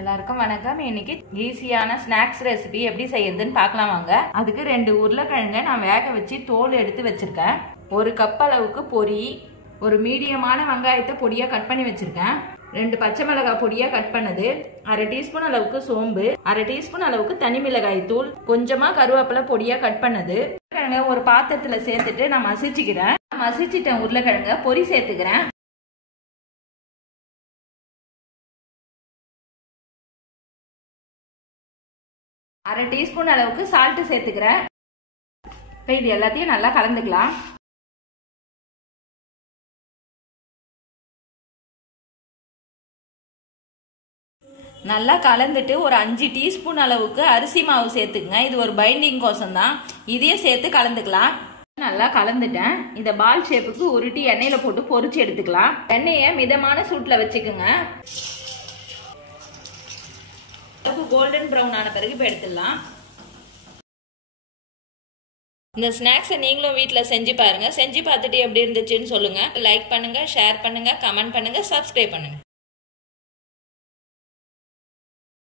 எல்லாருக்கும் வணக்கம். இன்னைக்கு ஈஸியான ஸ்நாக்ஸ் ரெசிபி எப்படி செய்யறதுன்னு பார்க்கலாம் வாங்க. அதுக்கு 2 உருளைக்கிழங்கை நான் வேக வச்சு தோல் எடுத்து வச்சிருக்கேன். 1 கப் அளவுக்கு பொரி, ஒரு மீடியமான வெங்காயத்தை பொடியா கட் பண்ணி வச்சிருக்கேன். 2 பச்சை மிளகாய் பொடியா கட் பண்ணது, 1/2 டீஸ்பூன் அளவுக்கு சோம்பு, 1/2 டீஸ்பூன் அளவுக்கு தனி மிளகாய் தூள், கொஞ்சமா கருவேப்பிலை பொடியா கட் பண்ணது. உருளைக்கிழங்கை ஒரு பாத்திரத்துல சேர்த்துட்டு நான் மசிச்சுக்கிறேன். மசிச்சுட்டேன். உருளைக்கிழங்கை பொரி சேர்த்துக்கிறேன். அரை டீஸ்பூன் அளவுக்கு சால்ட் சேர்த்துக்கிறேன். இது எல்லாத்தையும் நல்லா கலந்துக்கலாம். நல்லா கலந்துட்டு ஒரு 5 டீஸ்பூன் அளவுக்கு அரிசி மாவு சேர்த்துக்குங்க. இது ஒரு பைண்டிங் கோசம் தான். இதையும் சேர்த்து கலந்துக்கலாம். நல்லா கலந்துட்டேன். இந்த பால் ஷேப்புக்கு உருட்டி எண்ணெயில போட்டு பொரிச்சு எடுத்துக்கலாம். எண்ணெயை மிதமான சூட்ல வச்சுக்குங்க. கோல்டன் ப்ரௌன் ஆன பிறகு இப்போ எடுத்துடலாம். இந்த ஸ்நாக்ஸை நீங்களும் வீட்டில் செஞ்சு பாருங்க. செஞ்சு பார்த்துட்டு எப்படி இருந்துச்சுன்னு சொல்லுங்க. லைக் பண்ணுங்க, ஷேர் பண்ணுங்க, கமெண்ட் பண்ணுங்க, சப்ஸ்கிரைப் பண்ணுங்க.